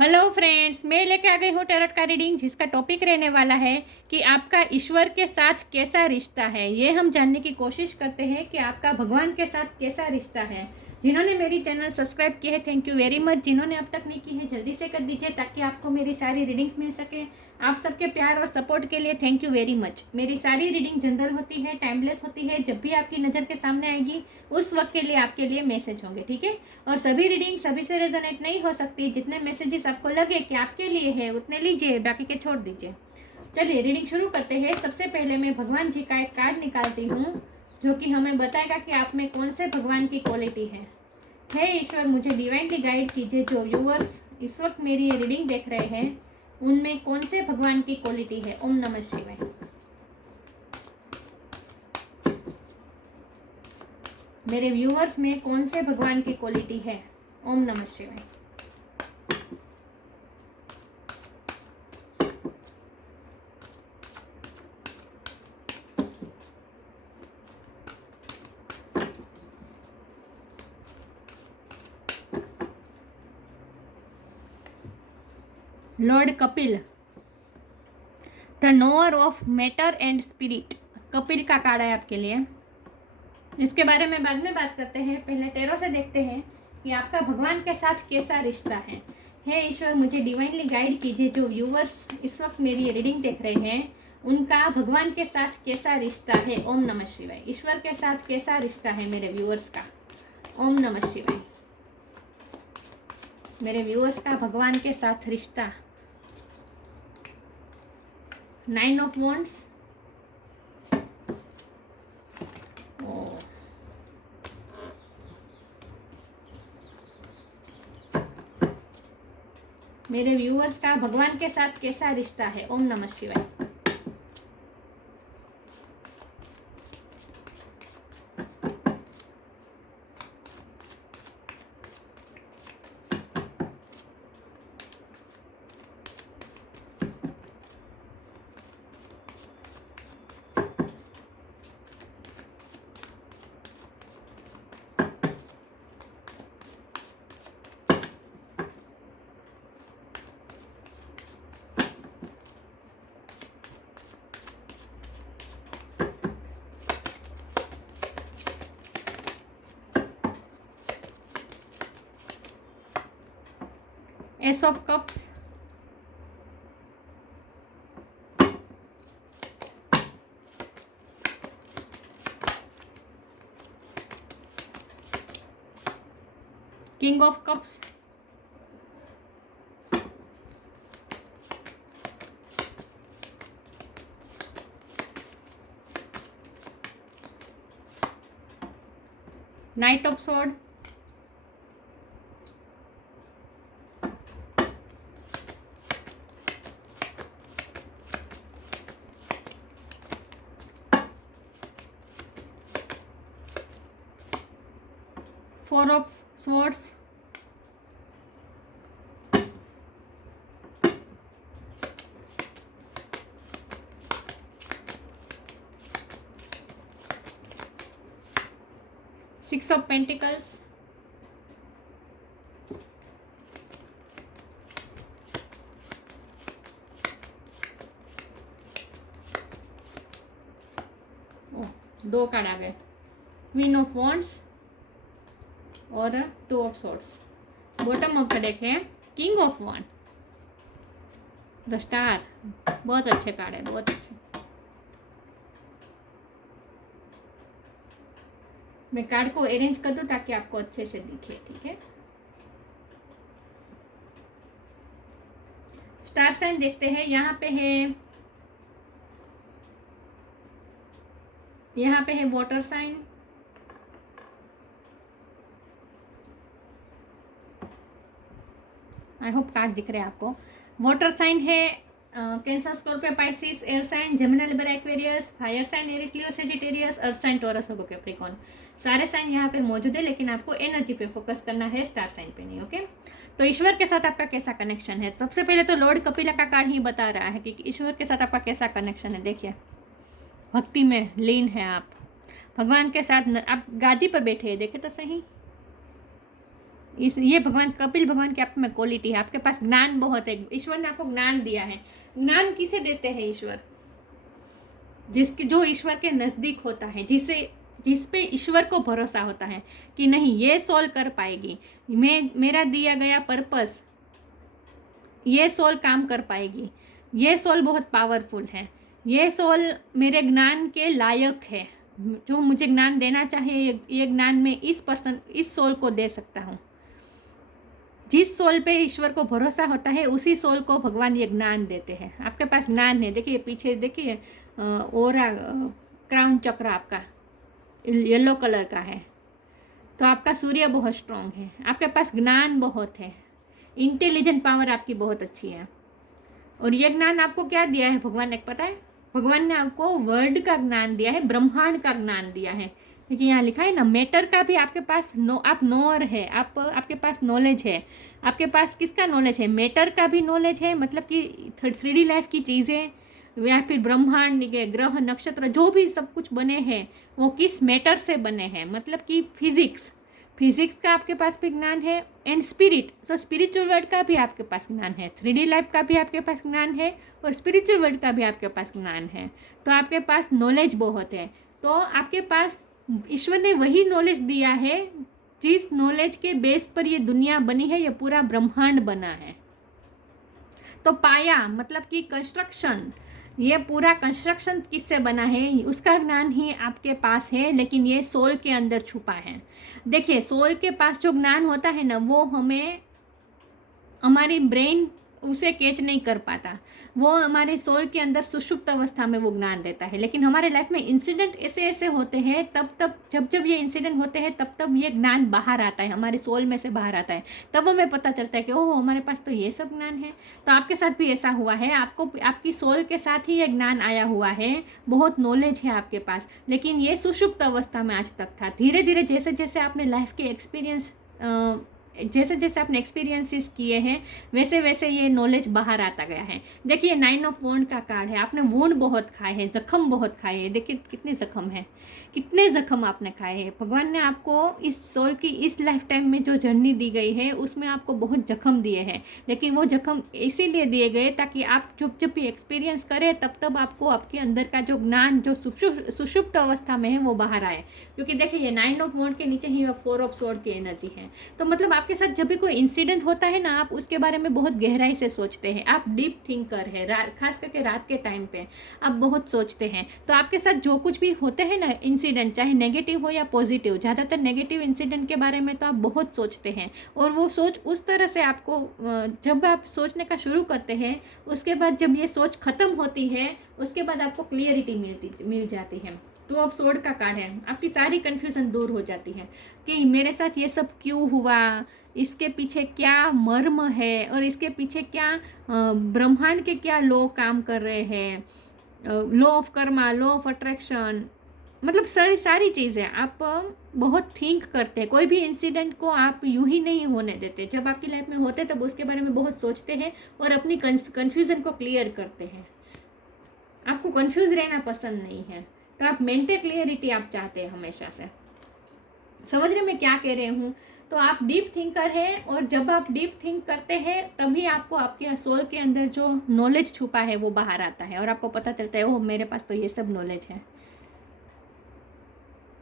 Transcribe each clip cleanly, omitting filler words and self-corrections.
Hello friends, मैं लेके आ गई हूँ टैरोट का रीडिंग जिसका टॉपिक रहने वाला है कि आपका ईश्वर के साथ कैसा रिश्ता है। ये हम जानने की कोशिश करते हैं कि आपका भगवान के साथ कैसा रिश्ता है। जिन्होंने मेरी चैनल सब्सक्राइब की है थैंक यू वेरी मच। जिन्होंने अब तक नहीं की है जल्दी से कर दीजिए ताकि आपको मेरी सारी रीडिंग्स मिल सके। आप सबके प्यार और सपोर्ट के लिए थैंक यू वेरी मच। मेरी सारी रीडिंग जनरल होती है, टाइमलेस होती है। जब भी आपकी नज़र के सामने आएगी उस वक्त के लिए आपके लिए मैसेज होंगे, ठीक है। और सभी रीडिंग सभी से रेजोनेट नहीं हो सकती। जितने मैसेजेस आपको लगे कि आपके लिए है उतने लीजिए, बाकी के छोड़ दीजिए। चलिए रीडिंग शुरू करते हैं। सबसे पहले मैं भगवान जी का एक कार्ड निकालती हूँ जो कि हमें बताएगा कि आप में कौन से भगवान की क्वालिटी है। हे ईश्वर, मुझे डिवाइनली गाइड कीजिए। जो व्यूअर्स इस वक्त मेरी ये रीडिंग देख रहे हैं उनमें कौन से भगवान की क्वालिटी है। ओम नमः शिवाय। मेरे व्यूअर्स में कौन से भगवान की क्वालिटी है। ओम नमः शिवाय। Lord Kapil, the knower of matter and spirit. Kapil का कार्ड है आपके लिए। इसके बारे में बाद में बात करते हैं, पहले टैरो से देखते हैं कि आपका भगवान के साथ कैसा रिश्ता है। हे ईश्वर, मुझे डिवाइनली गाइड कीजिए। जो व्यूवर्स इस वक्त मेरी ये रीडिंग देख रहे हैं उनका भगवान के साथ कैसा रिश्ता है। ओम नमः शिवाय। ईश्वर के साथ कैसा रिश्ता है मेरे व्यूवर्स का। ओम नमः शिवाय। मेरे व्यूवर्स का भगवान के साथ रिश्ता। 9 ऑफ वॉन्ड्स। मेरे व्यूअर्स का भगवान के साथ कैसा रिश्ता है। ओम नमः शिवाय। Ace of cups. King of cups. Knight of sword. Four of swords. Six of pentacles. दो कार्ड आ गए। क्वीन ऑफ वॉन्ड्स और 2 of swords. Bottom of the deck है king of wand, the star. बहुत अच्छे कार्ड है, बहुत अच्छे। मैं कार्ड को अरेंज कर दूं ताकि आपको अच्छे से दिखे, ठीक है। स्टार साइन देखते हैं। यहाँ पे है water sign. I hope card दिख रहे हैं आपको। वाटर साइन है Cancer, Scorpio, Pisces. Air sign Gemini, Libra, Aquarius. Fire sign Aries, Leo, Sagittarius. Earth sign Taurus, Virgo, Capricorn. सारे साइन यहाँ पे मौजूद है लेकिन आपको एनर्जी पे फोकस करना है, स्टार साइन पे नहीं, ओके। तो ईश्वर के साथ आपका कैसा कनेक्शन है। सबसे पहले तो लॉर्ड कपिला का कार्ड ही बता रहा है कि ईश्वर के साथ आपका कैसा कनेक्शन है। देखिए, भक्ति में लीन है आप, भगवान के साथ आप गादी पर बैठे हैं, देखे तो सही। ये भगवान कपिल भगवान के आप में क्वालिटी है। आपके पास ज्ञान बहुत है, ईश्वर ने आपको ज्ञान दिया है। ज्ञान किसे देते हैं ईश्वर? जो ईश्वर के नज़दीक होता है, जिस पे ईश्वर को भरोसा होता है कि नहीं ये सॉल्व कर पाएगी, मेरा दिया गया पर्पस ये सोल काम कर पाएगी, ये सोल बहुत पावरफुल है, ये सोल मेरे ज्ञान के लायक है, जो मुझे ज्ञान देना चाहिए ये ज्ञान मैं इस सोल को दे सकता हूँ। जिस सोल पे ईश्वर को भरोसा होता है उसी सोल को भगवान ये ज्ञान देते हैं। आपके पास ज्ञान है, देखिए पीछे देखिए ओरा क्राउन चक्र आपका येलो कलर का है, तो आपका सूर्य बहुत स्ट्रांग है, आपके पास ज्ञान बहुत है, इंटेलिजेंट पावर आपकी बहुत अच्छी है। और ये ज्ञान आपको क्या दिया है भगवान ने पता है? भगवान ने आपको वर्ड का ज्ञान दिया है, ब्रह्मांड का ज्ञान दिया है। देखिए यहाँ लिखा है ना, मैटर का भी आपके पास आप नोअर है, आपके पास नॉलेज है। आपके पास किसका नॉलेज है? मैटर का भी नॉलेज है, मतलब कि 3D लाइफ की चीज़ें या फिर ब्रह्मांड के ग्रह नक्षत्र जो भी सब कुछ बने हैं वो किस मैटर से बने हैं, मतलब कि फिजिक्स का आपके पास भी ज्ञान है। एंड स्पिरिट, तो स्पिरिचुअल वर्ल्ड का भी आपके पास ज्ञान है, 3D लाइफ का भी आपके पास ज्ञान है और स्पिरिचुअल वर्ल्ड का भी आपके पास ज्ञान है। तो आपके पास नॉलेज बहुत है। तो आपके पास ईश्वर ने वही नॉलेज दिया है जिस नॉलेज के बेस पर ये दुनिया बनी है, ये पूरा ब्रह्मांड बना है। तो पाया मतलब कि कंस्ट्रक्शन, ये पूरा कंस्ट्रक्शन किससे बना है उसका ज्ञान ही आपके पास है, लेकिन ये सोल के अंदर छुपा है। देखिए सोल के पास जो ज्ञान होता है ना, वो हमें हमारी ब्रेन उसे कैच नहीं कर पाता, वो हमारे सोल के अंदर सुषुप्त अवस्था में वो ज्ञान रहता है। लेकिन हमारे लाइफ में इंसिडेंट ऐसे होते हैं, जब ये इंसिडेंट होते हैं तब ये ज्ञान बाहर आता है, हमारे सोल में से बाहर आता है, तब हमें पता चलता है कि ओह हमारे पास तो ये सब ज्ञान है। तो आपके साथ भी ऐसा हुआ है, आपको आपकी सोल के साथ ही ये ज्ञान आया हुआ है, बहुत नॉलेज है आपके पास, लेकिन ये सुषुप्त अवस्था में आज तक था। धीरे धीरे जैसे जैसे आपने लाइफ के एक्सपीरियंस आपने एक्सपीरियंसेस किए हैं वैसे वैसे ये नॉलेज बाहर आता गया है। देखिए 9 ऑफ वॉन्ड का कार्ड है, आपने वोंड बहुत खाए हैं, जख्म बहुत खाए हैं। देखिए कितने जख्म हैं, कितने जख्म आपने खाए हैं। भगवान ने आपको इस सोल की इस लाइफ टाइम में जो जर्नी दी गई है उसमें आपको बहुत जख्म दिए हैं, लेकिन वो जख्म इसीलिए दिए गए ताकि आप जब भी एक्सपीरियंस करें तब आपको आपके अंदर का जो ज्ञान जो सुषुप्त अवस्था में है वो बाहर आए। क्योंकि देखिए ये 9 ऑफ वॉन्ड के नीचे ही 4 ऑफ स्वॉर्ड की एनर्जी है। तो मतलब आपके साथ जब भी कोई इंसिडेंट होता है ना, आप उसके बारे में बहुत गहराई से सोचते हैं, आप डीप थिंकर है, खास करके रात के टाइम पे आप बहुत सोचते हैं। तो आपके साथ जो कुछ भी होते हैं ना इंसिडेंट, चाहे नेगेटिव हो या पॉजिटिव, ज़्यादातर नेगेटिव इंसिडेंट के बारे में तो आप बहुत सोचते हैं, और वो सोच उस तरह से आपको जब आप सोचने का शुरू करते हैं उसके बाद जब ये सोच ख़त्म होती है उसके बाद आपको क्लियरिटी मिल जाती है। 2 ऑफ स्वॉर्ड का कार्ड है, आपकी सारी कन्फ्यूज़न दूर हो जाती है कि मेरे साथ ये सब क्यों हुआ, इसके पीछे क्या मर्म है और इसके पीछे क्या ब्रह्मांड के क्या लॉ काम कर रहे हैं, law of Karma, law of attraction, मतलब सारी चीज़ें आप बहुत थिंक करते हैं। कोई भी इंसिडेंट को आप यूं ही नहीं होने देते, जब आपकी लाइफ में होते तब उसके बारे में बहुत सोचते हैं और अपनी कन्फ्यूज़न को क्लियर करते हैं। आपको कन्फ्यूज रहना पसंद नहीं है, तो आप मेंटल क्लियरिटी आप चाहते हैं हमेशा से। समझ रहे मैं क्या कह रही हूँ? तो आप डीप थिंकर हैं, और जब आप डीप थिंक करते हैं तभी आपको आपके सोल के अंदर जो नॉलेज छुपा है वो बाहर आता है और आपको पता चलता है ओह मेरे पास तो ये सब नॉलेज है।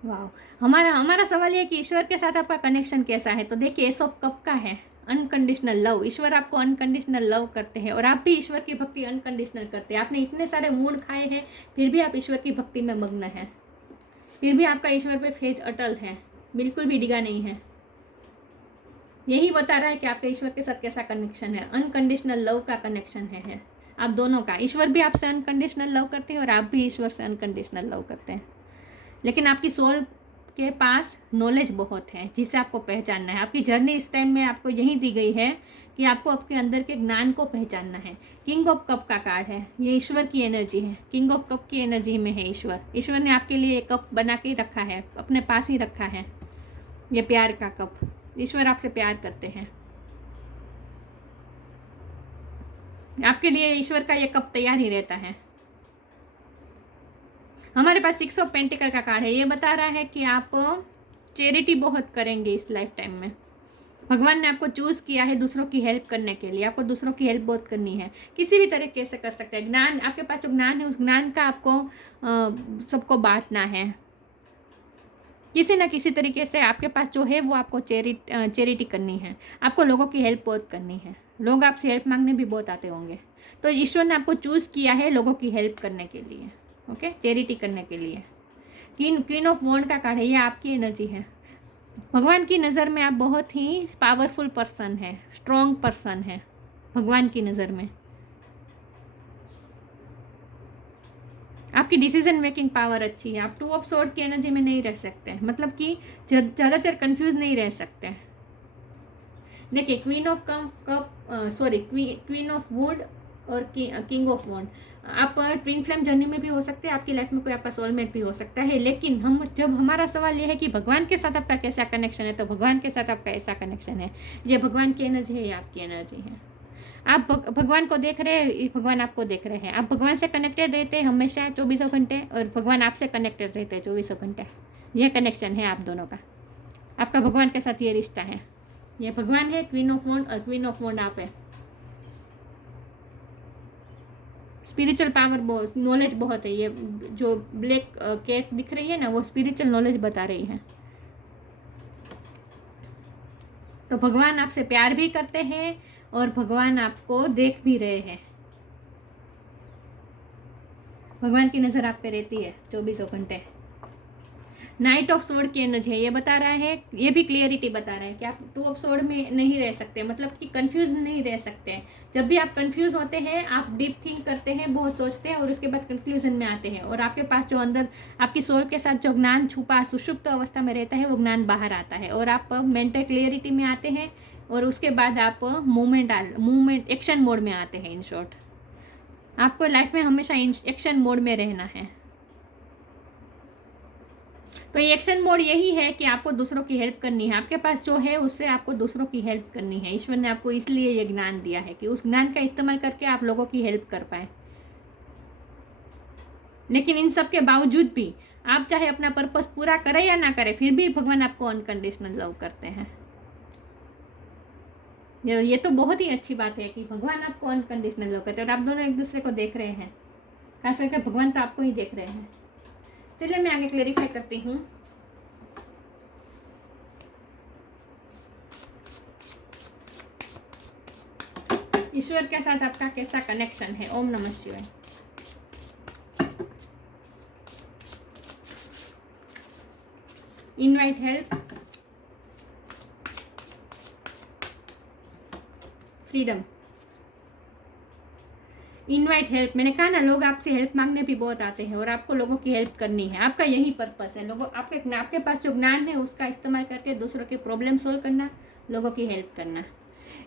वाह, हमारा सवाल ये है कि ईश्वर के साथ आपका कनेक्शन कैसा है। तो देखिए ये सब कब का है, अनकंडीशनल लव। ईश्वर आपको अनकंडीशनल लव करते हैं और आप भी ईश्वर की भक्ति अनकंडीशनल करते हैं। आपने इतने सारे वूंड खाए हैं फिर भी आप ईश्वर की भक्ति में मग्न हैं, फिर भी आपका ईश्वर पे फेथ अटल है, बिल्कुल भी डिगा नहीं है। यही बता रहा है कि आपके ईश्वर के साथ कैसा कनेक्शन है, अनकंडीशनल लव का कनेक्शन है आप दोनों का। ईश्वर भी आपसे अनकंडीशनल लव करते हैं और आप भी ईश्वर से अनकंडीशनल लव करते हैं, लेकिन आपकी सोल के पास नॉलेज बहुत है जिसे आपको पहचानना है। आपकी जर्नी इस टाइम में आपको यही दी गई है कि आपको आपके अंदर के ज्ञान को पहचानना है। किंग ऑफ कप का कार्ड है, ये ईश्वर की एनर्जी है, किंग ऑफ कप की एनर्जी में है ईश्वर। ईश्वर ने आपके लिए एक कप बना के रखा है, अपने पास ही रखा है, ये प्यार का कप। ईश्वर आपसे प्यार करते हैं, आपके लिए ईश्वर का ये कप तैयार ही रहता है। हमारे पास 6 ऑफ पेंटिकल का कार्ड है, ये बता रहा है कि आप चैरिटी बहुत करेंगे इस लाइफ टाइम में, भगवान ने आपको चूज़ किया है दूसरों की हेल्प करने के लिए। आपको दूसरों की हेल्प बहुत करनी है, किसी भी तरीके से कर सकते हैं। ज्ञान, आपके पास जो ज्ञान है उस ज्ञान का आपको सबको बांटना है। किसी ना किसी तरीके से आपके पास जो है वो आपको चैरिटी करनी है। आपको लोगों की हेल्प बहुत करनी है। लोग आपसे हेल्प मांगने भी बहुत आते होंगे, तो ईश्वर ने आपको चूज़ किया है लोगों की हेल्प करने के लिए, ओके, चैरिटी करने के लिए। क्वीन ऑफ वॉन्ड का कार्ड है, ये आपकी एनर्जी है। भगवान की नज़र में आप बहुत ही पावरफुल पर्सन है, स्ट्रॉन्ग पर्सन है भगवान की नज़र में। आपकी डिसीजन मेकिंग पावर अच्छी है। आप 2 ऑफ सोर्ड की एनर्जी में नहीं रह सकते, मतलब कि ज़्यादातर कंफ्यूज नहीं रह सकते। देखिए, queen of queen of would और किंग ऑफ वॉन्ड, आप ट्विन फ्लेम जर्नी में भी हो सकते हैं, आपकी लाइफ में कोई आपका सोलमेट भी हो सकता है। लेकिन जब हमारा सवाल ये है कि भगवान के साथ आपका कैसा कनेक्शन है, तो भगवान के साथ आपका ऐसा कनेक्शन है। ये भगवान की एनर्जी है, ये आपकी एनर्जी है। आप भगवान को देख रहे हैं, भगवान आपको देख रहे हैं। आप भगवान से कनेक्टेड रहते हैं हमेशा 24 घंटे, और भगवान आपसे कनेक्टेड रहते हैं 24 घंटे। यह कनेक्शन है आप दोनों का, आपका भगवान के साथ ये रिश्ता है। ये भगवान है, क्वीन ऑफ वॉन्ड, और क्वीन ऑफ वॉन्ड आप है। स्पिरिचुअल पावर बहुत, नॉलेज बहुत है। ये जो ब्लैक कैट दिख रही है ना, वो स्पिरिचुअल नॉलेज बता रही है। तो भगवान आपसे प्यार भी करते हैं और भगवान आपको देख भी रहे हैं। भगवान की नज़र आप पे रहती है 24 घंटे। नाइट ऑफ सोर्ड की एनर्जी है, ये बता रहा है, ये भी क्लियरिटी बता रहा है कि आप 2 ऑफ सोर्ड में नहीं रह सकते, मतलब कि कंफ्यूज नहीं रह सकते। जब भी आप कंफ्यूज होते हैं, आप डीप थिंक करते हैं, बहुत सोचते हैं, और उसके बाद कंक्लूजन में आते हैं, और आपके पास जो अंदर आपकी सोल के साथ जो ज्ञान छुपा सुषुप्त अवस्था में रहता है, वो ज्ञान बाहर आता है, और आप मेंटल क्लियरिटी में आते हैं, और उसके बाद आप मूवमेंट एक्शन मोड में आते हैं। इन शॉर्ट, आपको लाइफ में हमेशा एक्शन मोड में रहना है। तो ये एक्शन मोड यही है कि आपको दूसरों की हेल्प करनी है। आपके पास जो है उससे आपको दूसरों की हेल्प करनी है। ईश्वर ने आपको इसलिए ये ज्ञान दिया है कि उस ज्ञान का इस्तेमाल करके आप लोगों की हेल्प कर पाए। लेकिन इन सब के बावजूद भी आप चाहे अपना पर्पस पूरा करें या ना करें, फिर भी भगवान आपको अनकंडीशनल लव करते हैं। ये तो बहुत ही अच्छी बात है कि भगवान आपको अनकंडीशनल लव करते हैं, और आप दोनों एक दूसरे को देख रहे हैं। खास करके भगवान तो आपको ही देख रहे हैं। चलिए मैं आगे क्लेरिफाई करती हूँ। ईश्वर के साथ आपका कैसा कनेक्शन है। ओम नमः शिवाय। Invite help, freedom. Invite help, मैंने कहा ना, लोग आपसे हेल्प मांगने भी बहुत आते हैं, और आपको लोगों की हेल्प करनी है। आपका यही पर्पस है। लोगों आपके पास जो ज्ञान है उसका इस्तेमाल करके दूसरों के प्रॉब्लम सोल्व करना, लोगों की हेल्प करना।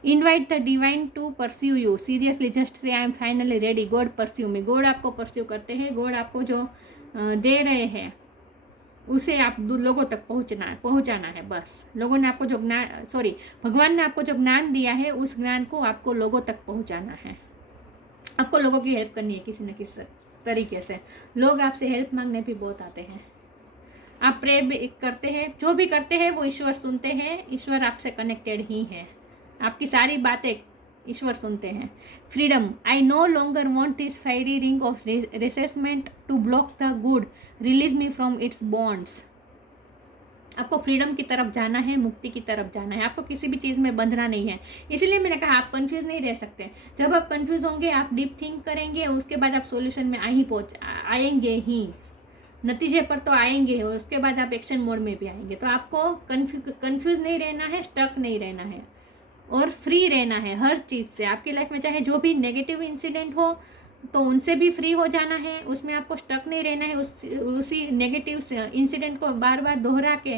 Invite the divine to pursue you, seriously just say I am finally ready, God pursue me. God आपको परस्यू करते हैं। गॉड आपको जो दे रहे हैं उसे आप लोगों तक पहुंचाना है। बस लोगों ने आपको जो भगवान ने आपको जो ज्ञान दिया है, उस ज्ञान को आपको लोगों तक पहुंचाना है। आपको लोगों की हेल्प करनी है किसी न किसी तरीके से। लोग आपसे हेल्प मांगने भी बहुत आते हैं। आप प्रे भी करते हैं, जो भी करते हैं वो ईश्वर सुनते हैं। ईश्वर आपसे कनेक्टेड ही है। आपकी सारी बातें ईश्वर सुनते हैं। Freedom, I no longer want this fiery ring of resentment to block the good, release me from its bonds. आपको फ्रीडम की तरफ जाना है, मुक्ति की तरफ जाना है। आपको किसी भी चीज़ में बंधना नहीं है। इसीलिए मैंने कहा आप कंफ्यूज नहीं रह सकते। जब आप कंफ्यूज होंगे, आप डीप थिंक करेंगे, उसके बाद आप सॉल्यूशन में आएंगे ही, नतीजे पर तो आएंगे, और उसके बाद आप एक्शन मोड में भी आएंगे। तो आपको कंफ्यूज नहीं रहना है, स्टक नहीं रहना है, और फ्री रहना है हर चीज़ से। आपकी लाइफ में चाहे जो भी नेगेटिव इंसिडेंट हो तो उनसे भी फ्री हो जाना है। उसमें आपको स्टक नहीं रहना है। उसी नेगेटिव इंसिडेंट को बार बार दोहरा के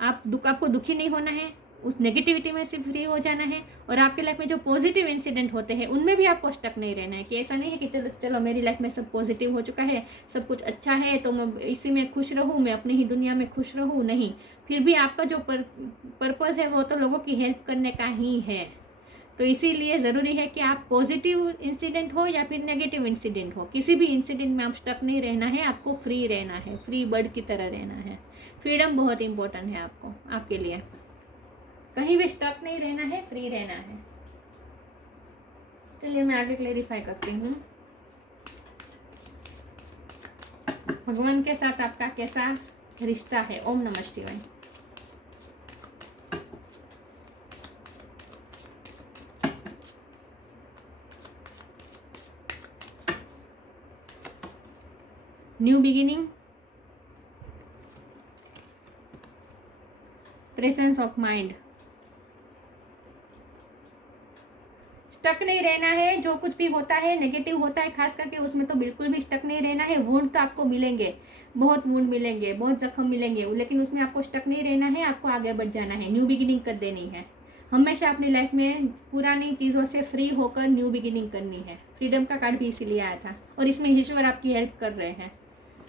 आपको दुखी नहीं होना है। उस नेगेटिविटी में से फ्री हो जाना है। और आपके लाइफ में जो पॉजिटिव इंसिडेंट होते हैं उनमें भी आपको स्टक नहीं रहना है, कि ऐसा नहीं है कि चलो चलो मेरी लाइफ में सब पॉजिटिव हो चुका है, सब कुछ अच्छा है, तो मैं इसी में खुश रहूँ, मैं अपनी ही दुनिया में खुश रहूँ। नहीं, फिर भी आपका जो पर्पज़ है वो तो लोगों की हेल्प करने का ही है। तो इसीलिए ज़रूरी है कि आप पॉजिटिव इंसिडेंट हो या फिर नेगेटिव इंसिडेंट हो, किसी भी इंसिडेंट में आप स्टक नहीं रहना है। आपको फ्री रहना है, फ्री बर्ड की तरह रहना है। फ्रीडम बहुत इंपॉर्टेंट है आपके लिए। कहीं भी स्टक नहीं रहना है, फ्री रहना है। चलिए मैं आगे क्लेरिफाई करती हूँ। भगवान के साथ आपका कैसा रिश्ता है। ओम नमः शिवाय। New beginning, presence of mind. Stuck नहीं रहना है। जो कुछ भी होता है नेगेटिव होता है खास करके, उसमें तो बिल्कुल भी स्टक नहीं रहना है। वुंड तो आपको मिलेंगे, बहुत वुंड मिलेंगे, बहुत जख्म मिलेंगे, लेकिन उसमें आपको स्टक नहीं रहना है। आपको आगे बढ़ जाना है, न्यू बिगिनिंग कर देनी है। हमेशा अपनी लाइफ में पुरानी चीज़ों से फ्री होकर न्यू बिगिनिंग करनी है। फ्रीडम का कार्ड भी इसीलिए आया था, और इसमें ईश्वर आपकी हेल्प कर रहे हैं।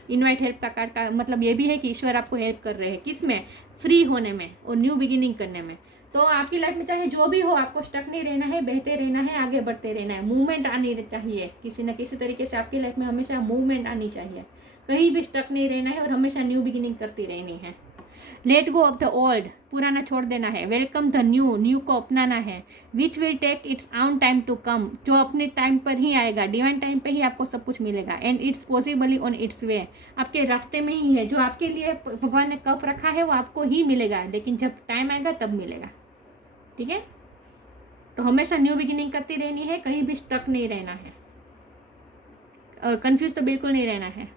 इनवाइट हेल्प का कार्ड का मतलब ये भी है कि ईश्वर आपको हेल्प कर रहे हैं, किस में, फ्री होने में और न्यू बिगिनिंग करने में। तो आपकी लाइफ में चाहे जो भी हो, आपको स्टक नहीं रहना है, बहते रहना है, आगे बढ़ते रहना है। मूवमेंट आनी चाहिए, किसी न किसी तरीके से आपकी लाइफ में हमेशा मूवमेंट आनी चाहिए। कहीं भी स्टक नहीं रहना है और हमेशा न्यू बिगिनिंग करती रहनी है। Let go of the old, पुराना छोड़ देना है। वेलकम द न्यू, न्यू को अपनाना है। विच विल टेक इट्स आउन टाइम टू कम, जो अपने टाइम पर ही आएगा, डिवाइन टाइम पे ही आपको सब कुछ मिलेगा। And it's possibly on its way, आपके रास्ते में ही है। जो आपके लिए भगवान ने कब रखा है वो आपको ही मिलेगा, लेकिन जब टाइम आएगा तब मिलेगा। ठीक है, तो हमेशा न्यू बिगिनिंग करती रहनी है, कहीं भी स्टक नहीं रहना है, और कंफ्यूज तो बिल्कुल नहीं रहना है।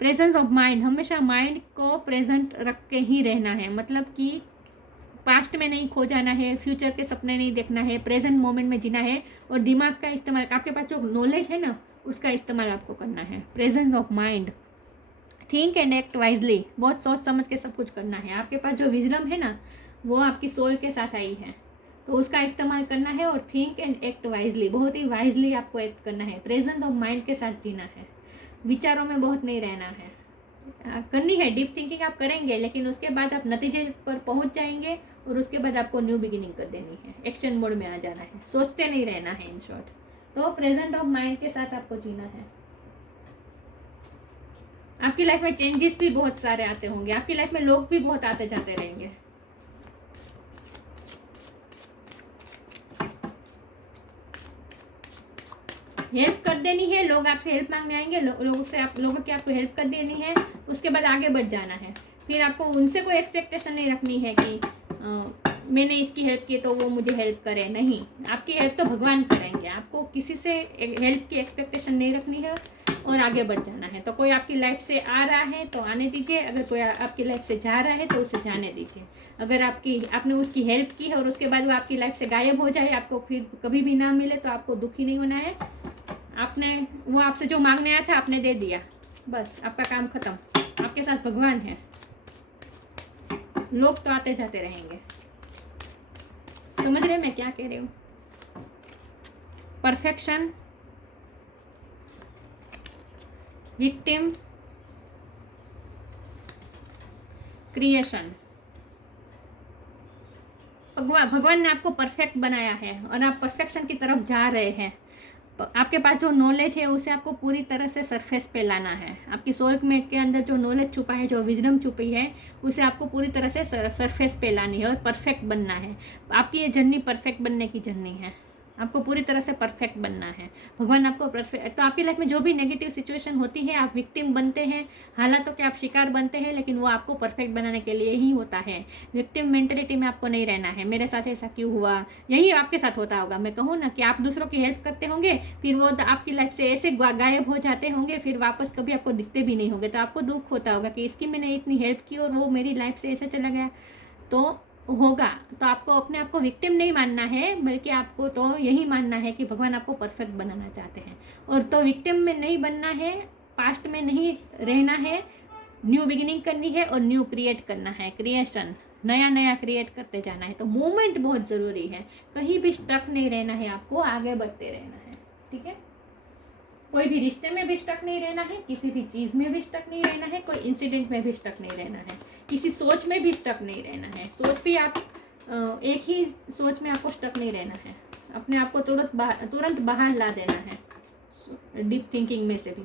प्रेजेंस ऑफ माइंड, हमेशा माइंड को प्रेजेंट रख के ही रहना है। मतलब कि पास्ट में नहीं खो जाना है, फ्यूचर के सपने नहीं देखना है, प्रेजेंट मोमेंट में जीना है। और दिमाग का इस्तेमाल, आपके पास जो नॉलेज है ना, उसका इस्तेमाल आपको करना है। Presence of mind, think and act wisely, बहुत सोच समझ के सब कुछ करना है। आपके पास जो विजडम है ना, वो आपकी सोल के साथ आई है, तो उसका इस्तेमाल करना है। और थिंक एंड एक्ट वाइजली, बहुत ही वाइजली आपको एक्ट करना है। प्रेजेंस ऑफ माइंड के साथ जीना है, विचारों में बहुत नहीं रहना है। करनी है डीप थिंकिंग आप करेंगे, लेकिन उसके बाद आप नतीजे पर पहुंच जाएंगे, और उसके बाद आपको न्यू बिगिनिंग कर देनी है। एक्शन मोड में आ जाना है, सोचते नहीं रहना है, इन शॉर्ट। तो प्रेजेंट ऑफ माइंड के साथ आपको जीना है। आपकी लाइफ में चेंजेस भी बहुत सारे आते होंगे, आपकी लाइफ में लोग भी बहुत आते जाते रहेंगे। हेल्प कर देनी है, लोग आपसे हेल्प मांगने आएंगे, लोगों से लोगों की आपको हेल्प कर देनी है। उसके बाद आगे बढ़ जाना है। फिर आपको उनसे कोई एक्सपेक्टेशन नहीं रखनी है कि मैंने इसकी हेल्प की तो वो मुझे हेल्प करे। नहीं, आपकी हेल्प तो भगवान करेंगे। आपको किसी से हेल्प की एक्सपेक्टेशन नहीं रखनी है, और आगे बढ़ जाना है। तो कोई आपकी लाइफ से आ रहा है तो आने दीजिए, अगर कोई आपकी लाइफ से जा रहा है तो उसे जाने दीजिए। अगर आपने उसकी हेल्प की है और उसके बाद वो आपकी लाइफ से गायब हो जाए, आपको फिर कभी भी ना मिले, तो आपको दुखी नहीं होना है। वो आपसे जो मांगने आया था आपने दे दिया, बस आपका काम खत्म। आपके साथ भगवान है, लोग तो आते जाते रहेंगे। समझ रहे मैं क्या कह रही हूँ? Perfection, victim, creation. भगवान ने आपको परफेक्ट बनाया है और आप परफेक्शन की तरफ जा रहे हैं। आपके पास जो नॉलेज है उसे आपको पूरी तरह से सरफेस पे लाना है। आपकी सोल में के अंदर जो नॉलेज छुपा है, जो विजडम छुपी है, उसे आपको पूरी तरह से सरफेस पे लानी है और परफेक्ट बनना है। आपकी ये जर्नी परफेक्ट बनने की जर्नी है। आपको पूरी तरह से परफेक्ट बनना है। भगवान आपको परफेक्ट, तो आपकी लाइफ में जो भी नेगेटिव सिचुएशन होती है, आप विक्टिम बनते हैं, हालातों के आप शिकार बनते हैं, लेकिन वो आपको परफेक्ट बनाने के लिए ही होता है। विक्टिम मेंटेलिटी में आपको नहीं रहना है। मेरे साथ ऐसा क्यों हुआ, यही आपके साथ होता होगा। मैं कहूँ ना कि आप दूसरों की हेल्प करते होंगे, फिर वो आपकी लाइफ से ऐसे गायब हो जाते होंगे, फिर वापस कभी आपको दिखते भी नहीं होंगे। तो आपको दुख होता होगा कि इसकी मैंने इतनी हेल्प की और वो मेरी लाइफ से ऐसे चला गया। तो होगा, तो आपको अपने आप को विक्टिम नहीं मानना है, बल्कि आपको तो यही मानना है कि भगवान आपको परफेक्ट बनाना चाहते हैं। और तो विक्टिम में नहीं बनना है, पास्ट में नहीं रहना है, न्यू बिगिनिंग करनी है और न्यू क्रिएट करना है। क्रिएशन, नया नया क्रिएट करते जाना है। तो मूवमेंट बहुत ज़रूरी है, कहीं भी स्टक नहीं रहना है, आपको आगे बढ़ते रहना है। ठीक है, कोई भी रिश्ते में भी स्टक नहीं रहना है, किसी भी चीज़ में भी स्टक नहीं रहना है, कोई इंसिडेंट में भी स्टक नहीं रहना है, किसी सोच में भी स्टक नहीं रहना है। सोच भी आप एक ही सोच में आपको स्टक नहीं रहना है। अपने आप को तुरंत बाहर ला देना है डीप थिंकिंग में से भी,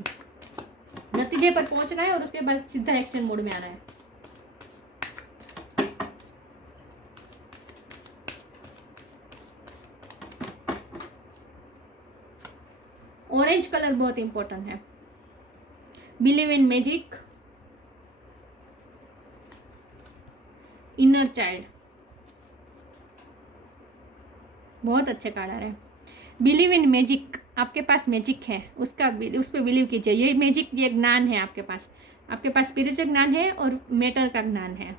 नतीजे पर पहुंचना है और उसके बाद सीधा एक्शन मोड में आना है। ऑरेंज कलर बहुत इंपॉर्टेंट है। Believe in magic, inner child, बहुत अच्छे कार्ड आ रहे हैं। बिलीव इन मैजिक, आपके पास मैजिक है, उस पर बिलीव कीजिए। ये मैजिक, ये ज्ञान है आपके पास स्पिरिचुअल ज्ञान है और मैटर का ज्ञान है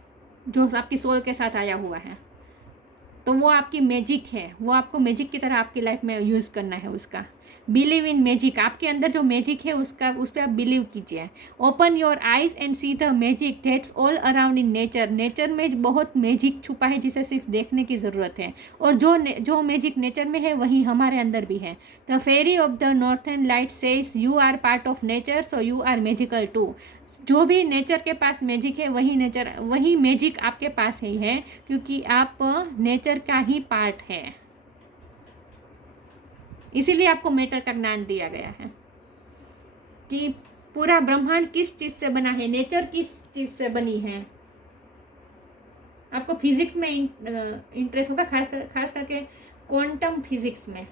जो आपकी सोल के साथ आया हुआ है। तो वो आपकी मैजिक है, वो आपको मैजिक की तरह आपकी लाइफ में यूज़ करना है उसका। बिलीव इन मैजिक, आपके अंदर जो मैजिक है उस पर आप बिलीव कीजिए। Open your eyes and see the magic that's all around in nature. Nature में बहुत मैजिक छुपा है जिसे सिर्फ देखने की ज़रूरत है, और जो मैजिक नेचर में है वही हमारे अंदर भी है। The fairy of the northern light says you are part of nature so you are magical too. जो भी नेचर के पास मैजिक है वही मैजिक आपके पास ही है, क्योंकि आप नेचर का ही पार्ट है। इसीलिए आपको मैटर का ज्ञान दिया गया है कि पूरा ब्रह्मांड किस चीज़ से बना है, नेचर किस चीज़ से बनी है। आपको फिजिक्स में इंटरेस्ट होगा, खास करके क्वांटम फिजिक्स में,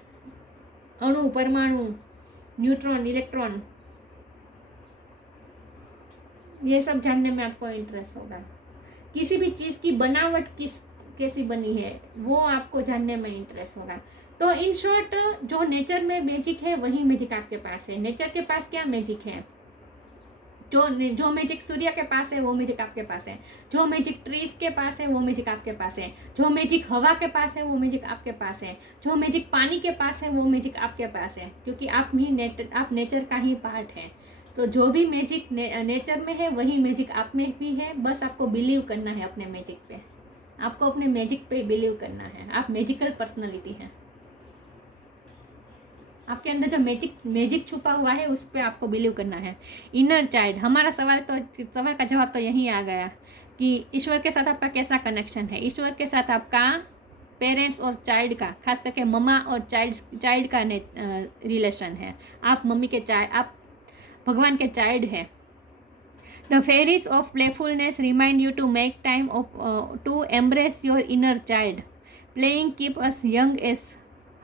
अणु, परमाणु, न्यूट्रॉन, इलेक्ट्रॉन, ये सब जानने में आपको इंटरेस्ट होगा। किसी भी चीज़ की बनावट कैसी बनी है वो आपको जानने में इंटरेस्ट होगा। तो इन शॉर्ट, जो नेचर में मैजिक है वही मैजिक आपके पास है। नेचर के पास क्या मैजिक है? जो मैजिक सूर्य के पास है वो मैजिक आपके पास है। जो मैजिक ट्रीज के पास है वो मैजिक आपके पास है। जो मैजिक हवा के पास है वो मैजिक आपके पास है। जो मैजिक पानी के पास है वो मैजिक आपके पास है, क्योंकि आप नेचर का ही पार्ट है। तो जो भी मैजिक नेचर में है वही मैजिक आप में भी है। बस आपको बिलीव करना है अपने मैजिक पे, आपको अपने मैजिक पे बिलीव करना है। आप मैजिकल पर्सनालिटी हैं, आपके अंदर जो मैजिक छुपा हुआ है उस पर आपको बिलीव करना है। इनर चाइल्ड, हमारा सवाल का जवाब तो यही आ गया कि ईश्वर के साथ आपका कैसा कनेक्शन है। ईश्वर के साथ आपका पेरेंट्स और चाइल्ड का, खास करके मम्मा और चाइल्ड का रिलेशन है। आप मम्मी के आप भगवान के चाइल्ड है। The fairies of playfulness remind you to make time to embrace your inner child. Playing keep us young at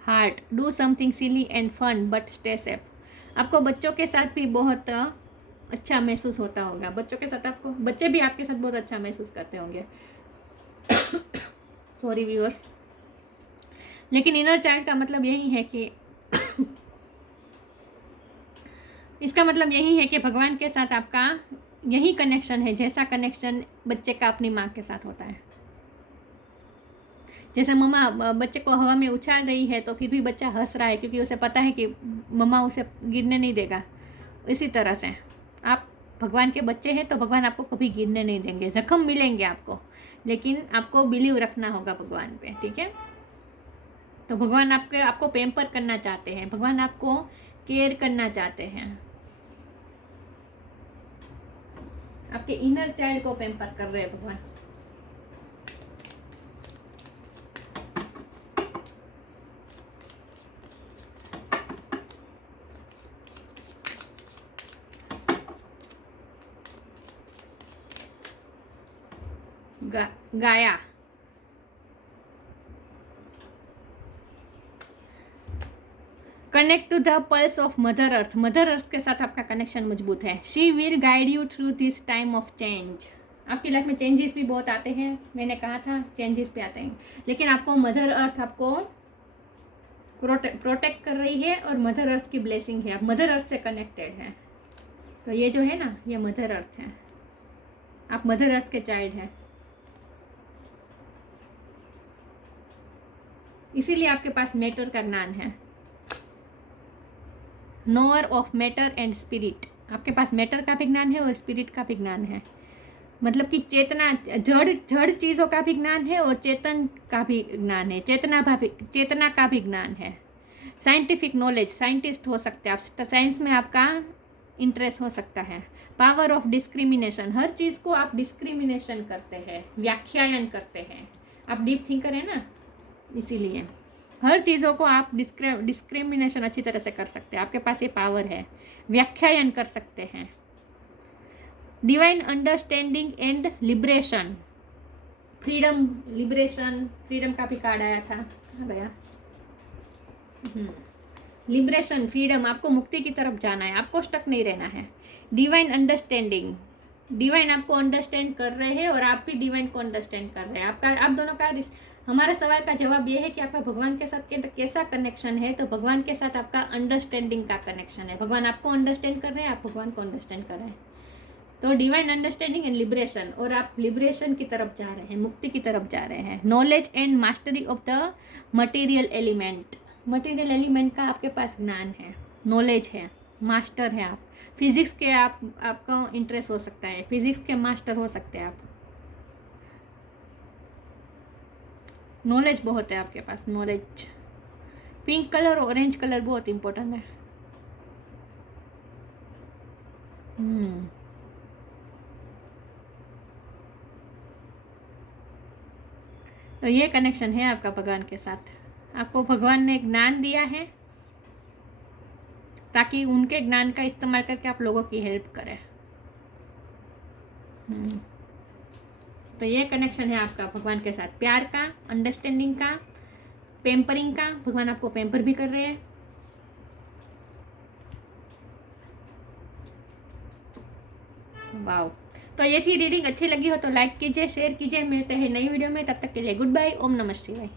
heart, do something silly and fun but stay safe. आपको बच्चों के साथ भी बहुत अच्छा महसूस होता होगा। बच्चों के साथ बच्चे भी आपके साथ बहुत अच्छा महसूस करते होंगे। सॉरी व्यूअर्स, लेकिन इनर चाइल्ड का मतलब यही है कि इसका मतलब यही है कि भगवान के साथ आपका यही कनेक्शन है जैसा कनेक्शन बच्चे का अपनी माँ के साथ होता है। जैसे मम्मा बच्चे को हवा में उछाल रही है तो फिर भी बच्चा हंस रहा है, क्योंकि उसे पता है कि मम्मा उसे गिरने नहीं देगा। इसी तरह से आप भगवान के बच्चे हैं तो भगवान आपको कभी गिरने नहीं देंगे। जख्म मिलेंगे आपको, लेकिन आपको बिलीव रखना होगा भगवान पे, ठीक है। तो भगवान आपको पैम्पर करना चाहते हैं, भगवान आपको केयर करना चाहते हैं। आपके इनर चाइल्ड को पैम्पर कर रहे हैं भगवान। Gaia, connect to the pulse of mother earth. Mother earth के साथ आपका कनेक्शन मजबूत है। She will guide you through this time of change. आपकी लाइफ में चेंजेस भी बहुत आते हैं, मैंने कहा था चेंजेस भी आते हैं, लेकिन आपको मदर अर्थ आपको प्रोटेक्ट कर रही है और मदर अर्थ की ब्लेसिंग है। आप मदर अर्थ से कनेक्टेड हैं। तो ये जो है ना, ये मदर अर्थ है। आप मदर अर्थ के चाइल्ड हैं, इसीलिए आपके पास मैटर का ज्ञान है। Knower of matter and spirit, आपके पास मैटर का भी ज्ञान है और स्पिरिट का भी ज्ञान है। मतलब कि चेतना, जड़ चीज़ों का भी ज्ञान है और चेतन का भी ज्ञान है, चेतना का भी ज्ञान है। साइंटिफिक नॉलेज, साइंटिस्ट हो सकते हैं आप, साइंस में आपका इंटरेस्ट हो सकता है। पावर ऑफ डिस्क्रिमिनेशन, हर चीज़ को आप डिस्क्रिमिनेशन करते हैं, व्याख्यायन करते हैं। आप डीप थिंकर है ना, इसीलिए हर चीज़ों को आप डिस्क्रिमिनेशन अच्छी तरह से कर सकते हैं। आपके पास ये पावर है, व्याख्यायन कर सकते हैं। Divine understanding and liberation, freedom, liberation, freedom का भी कार्ड आया था, कहाँ गया? लिबरेशन, फ्रीडम, आपको मुक्ति की तरफ जाना है, आपको स्टक नहीं रहना है। डिवाइन अंडरस्टैंडिंग, डिवाइन आपको अंडरस्टैंड कर रहे हैं और आप भी डिवाइन को अंडरस्टैंड कर रहे हैं। आप दोनों का हमारे सवाल का जवाब ये है कि आपका भगवान के साथ कैसा कनेक्शन है। तो भगवान के साथ आपका अंडरस्टैंडिंग का कनेक्शन है। भगवान आपको अंडरस्टैंड कर रहे हैं, आप भगवान को अंडरस्टैंड कर रहे हैं। तो डिवाइन अंडरस्टैंडिंग एंड लिबरेशन, और आप लिबरेशन की तरफ जा रहे हैं, मुक्ति की तरफ जा रहे हैं। Knowledge and mastery of the material element, material element का आपके पास ज्ञान है, नॉलेज है, मास्टर है आप। फिजिक्स के आपका इंटरेस्ट हो सकता है, फिजिक्स के मास्टर हो सकते हैं आप। नॉलेज बहुत है आपके पास, knowledge. Pink colour, orange colour बहुत इंपॉर्टेंट है। तो ये कनेक्शन है आपका भगवान के साथ। आपको भगवान ने ज्ञान दिया है ताकि उनके ज्ञान का इस्तेमाल करके आप लोगों की हेल्प करें। तो ये कनेक्शन है आपका भगवान के साथ, प्यार का, अंडरस्टैंडिंग का, पेम्परिंग का। भगवान आपको पेम्पर भी कर रहे हैं। वाओ। तो ये थी रीडिंग, अच्छी लगी हो तो लाइक कीजिए, शेयर कीजिए। मिलते हैं नई वीडियो में, तब तक के लिए गुड बाय। ओम नमः शिवाय।